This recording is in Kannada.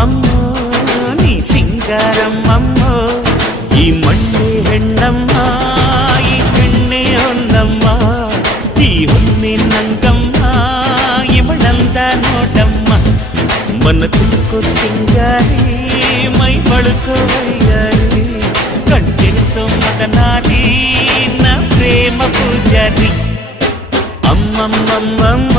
అమ్మమ్మమ్మో నీ సింగారమ్మమ్మో ఈ మಣ್ಣే ಹೆಣ್ಣಮ್ಮ ಈ ಹೆಣ್ಣೆ ಹೊನ್ನಮ್ಮ ಈ ಹೊನ್ನೆ ನಂಗಮ್ಮ ಇವಳಂದ ನೋಡಮ್ಮ ಮನ ತುಳ್ಕೋ ಸಿಂಗಾರಿ ಮೈ ಬಳುಕೋ ವೈಯಾರಿ ಕಣ್ತೆರೆಸೋ ಮದನಾರಿ ನ ಪ್ರೇಮ ಪೂಜಾರಿ ಅಮ್ಮಮ್ಮಮ್ಮಮ್ಮ